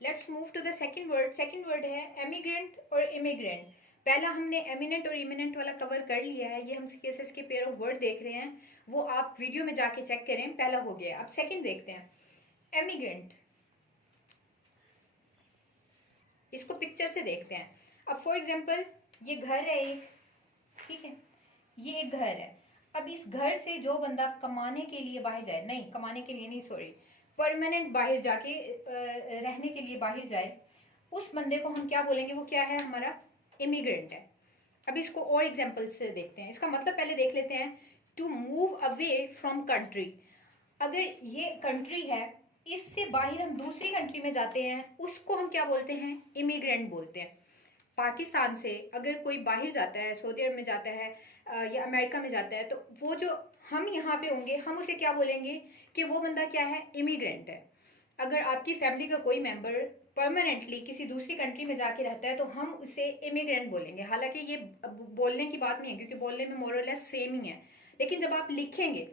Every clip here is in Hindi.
Let's move to the second word. Second word है एमिग्रेंट और इमिग्रेंट। पहला हमने एमिनेंट और इमिनेंट वाला कवर कर लिया है, ये हम केसेस के पेयर ऑफ वर्ड देख रहे हैं, वो आप वीडियो में जाके चेक करें, पहला हो गया। अब सेकंड देखते हैं, एमिग्रेंट। इसको पिक्चर से देखते हैं। अब फॉर एग्जाम्पल ये घर है एक, ठीक है, ये एक घर है। अब इस घर से जो बंदा कमाने के लिए बाहर जाए, नहीं कमाने के लिए नहीं, सॉरी, परमानेंट बाहर जाके रहने के लिए बाहर जाए, उस बंदे को हम क्या बोलेंगे, वो क्या है, हमारा इमिग्रेंट है। अब इसको और एग्जाम्पल से देखते हैं। इसका मतलब पहले देख लेते हैं, to move away from country. अगर ये कंट्री है, इससे बाहर हम दूसरी कंट्री में जाते हैं, उसको हम क्या बोलते हैं, इमिग्रेंट बोलते हैं। पाकिस्तान से अगर कोई बाहर जाता है, सऊदी अरब में जाता है या अमेरिका में जाता है, तो वो जो हम यहाँ पे होंगे, हम उसे क्या बोलेंगे कि वो बंदा क्या है, इमिग्रेंट है। अगर आपकी फैमिली का कोई मेंबर परमानेंटली किसी दूसरी कंट्री में जाके रहता है, तो हम उसे इमिग्रेंट बोलेंगे। हालांकि ये बोलने की बात नहीं है, क्योंकि बोलने में मोर और लेस सेम ही है, लेकिन जब आप लिखेंगे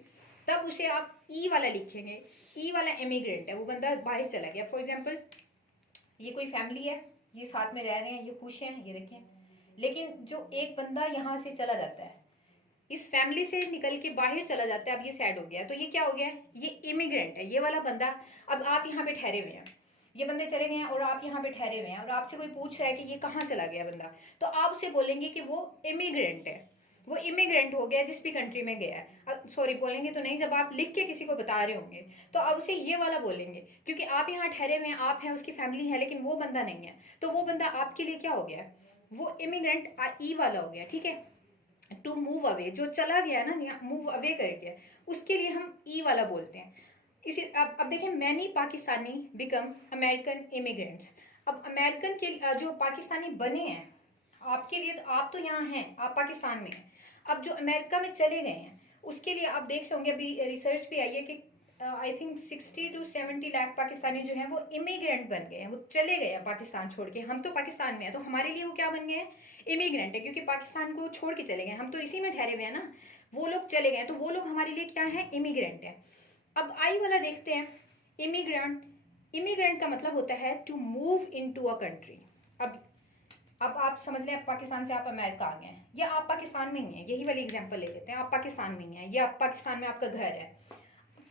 तब उसे आप ई वाला लिखेंगे। ई वाला इमिग्रेंट है, वो बंदा बाहर चला गया। फॉर एग्जाम्पल ये कोई फैमिली है, ये साथ में रह रहे हैं, ये खुश हैं, ये देखें, लेकिन जो एक बंदा यहाँ से चला जाता है, इस फैमिली से निकल के बाहर चला जाता है, अब ये सैड हो गया, तो ये क्या हो गया, ये इमिग्रेंट है, ये वाला बंदा। अब आप यहाँ पे ठहरे हुए हैं, ये बंदे चले गए हैं और आप यहाँ पे ठहरे हुए हैं, और आपसे कोई पूछ रहा है कि ये कहाँ चला गया बंदा, तो आप उसे बोलेंगे कि वो इमिग्रेंट है, वो इमिग्रेंट हो गया जिस भी कंट्री में गया है। सॉरी बोलेंगे तो नहीं, जब आप लिख के किसी को बता रहे होंगे तो आप उसे ये वाला बोलेंगे, क्योंकि आप यहाँ ठहरे हुए हैं, आप हैं, उसकी फैमिली है, लेकिन वो बंदा नहीं है, तो वो बंदा आपके लिए क्या हो गया, वो इमिग्रेंट ई वाला हो गया, ठीक है। टू मूव अवे, जो चला गया ना, मूव अवे कर गया, उसके लिए हम ई वाला बोलते हैं। इसी अब देखिए, many Pakistani become American immigrants. अब अमेरिकन के जो पाकिस्तानी बने हैं, आपके लिए तो आप तो यहाँ हैं, आप पाकिस्तान में हैं, अब जो अमेरिका में चले गए हैं, उसके लिए आप देख रहे होंगे, अभी रिसर्च भी आई है कि I think 60 to 70 lakh Pakistani जो हैं वो इमिग्रेंट बन गए हैं, वो चले गए हैं पाकिस्तान छोड़ के। हम तो पाकिस्तान में हैं, तो हमारे लिए वो क्या बन गए हैं, इमिग्रेंट है, क्योंकि पाकिस्तान को छोड़ के चले गए, हम तो इसी में ठहरे हुए हैं ना, वो लोग चले गए, तो वो लोग हमारे लिए क्या है, इमिग्रेंट है। अब आई वाला देखते हैं, इमिग्रेंट। इमिग्रेंट का मतलब होता है to move into a country. अब आप समझ लें, आप पाकिस्तान से आप अमेरिका आ गए हैं, या आप पाकिस्तान में ही हैं, यही वाली एग्जांपल ले लेते हैं, आप पाकिस्तान में ही हैं, या आप पाकिस्तान में आपका घर है।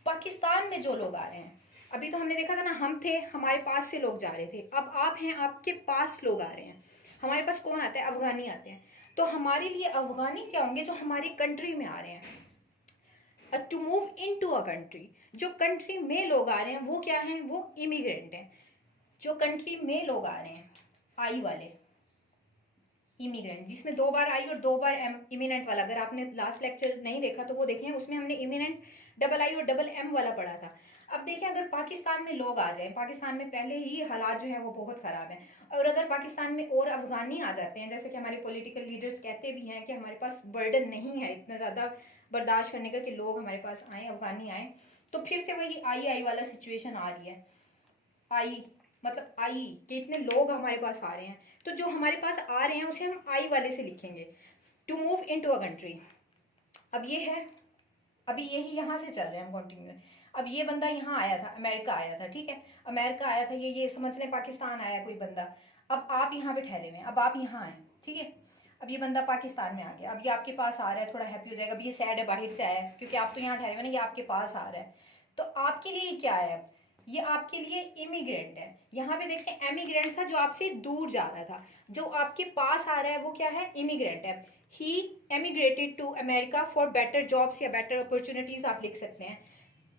पाकिस्तान में जो लोग आ रहे हैं, अभी तो हमने देखा था ना, हम थे, हमारे पास से लोग जा रहे थे, अब आप हैं, आपके पास लोग आ रहे हैं। हमारे पास कौन आता है, अफगानी आते हैं, तो हमारे लिए अफगानी क्या होंगे, जो हमारी कंट्री में आ रहे हैं। To move into a country, जो कंट्री में लोग आ रहे हैं वो क्या हैं, वो इमिग्रेंट हैं। जो कंट्री में लोग आ रहे हैं, आई वाले इमिग्रेंट, जिसमें 2 बार आई और 2 बार एम, इमिनेंट वाला। अगर आपने लास्ट लेक्चर नहीं देखा तो वो देखें, उसमें हमने इमिनेंट डबल आई और डबल एम वाला पढ़ा था। अब देखें, अगर पाकिस्तान में लोग आ जाए, पाकिस्तान में पहले ही हालात जो है वो बहुत ख़राब हैं, और अगर पाकिस्तान में और अफगानी आ जाते हैं, जैसे कि हमारे पॉलिटिकल लीडर्स कहते भी हैं कि हमारे पास बर्डन नहीं है इतना ज़्यादा बर्दाश्त करने का कि लोग हमारे पास आए, अफगानी आए, तो फिर से वही आई वाला सिचुएशन आ रही है। आई मतलब आई कि इतने लोग हमारे पास आ रहे हैं, तो जो हमारे पास आ रहे हैं उसे हम आई वाले से लिखेंगे, to move into a country. अब ये है, अभी यही यहाँ से चल रहे हैं हम कंटिन्यू। अब ये बंदा यहाँ आया था, अमेरिका आया था, ठीक है, अमेरिका आया था, ये समझ लें पाकिस्तान आया कोई बंदा। अब आप यहाँ पे ठहरे हुए हैं, अब आप यहाँ आए, ठीक है, अब ये बंदा पाकिस्तान में आ गया, अब ये आपके पास आ रहा है, थोड़ा हैप्पी हो जाएगा। अब ये सैड है, बाहर से आया है, क्योंकि आप तो यहाँ ठहरे हुए ना, ये आपके पास आ रहा है, तो आपके लिए क्या है, ये आपके लिए इमिग्रेंट है। यहाँ पे देखें, एमिग्रेंट था जो आपसे दूर जा रहा था, जो आपके पास आ रहा है वो क्या है, इमिग्रेंट है। He emigrated to America for better jobs या बेटर अपॉर्चुनिटीज आप लिख सकते हैं।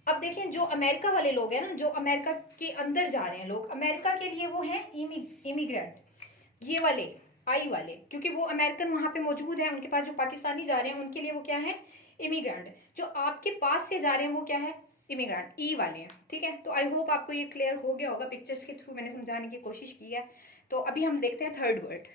अब देखें, जो अमेरिका वाले लोग हैं ना, जो अमेरिका के अंदर जा रहे हैं लोग, अमेरिका के लिए वो हैं इमिग्रेंट, ये वाले आई वाले, क्योंकि वो अमेरिकन वहां पे मौजूद हैं, उनके पास जो पाकिस्तानी जा रहे हैं उनके लिए वो क्या है, इमिग्रेंट। जो आपके पास से जा रहे हैं वो क्या है, इमिग्रेंट, ई वाले हैं, ठीक है। तो आई होप आपको ये क्लियर हो गया होगा, पिक्चर्स के थ्रू मैंने समझाने की कोशिश की है। तो अभी हम देखते हैं थर्ड वर्ड।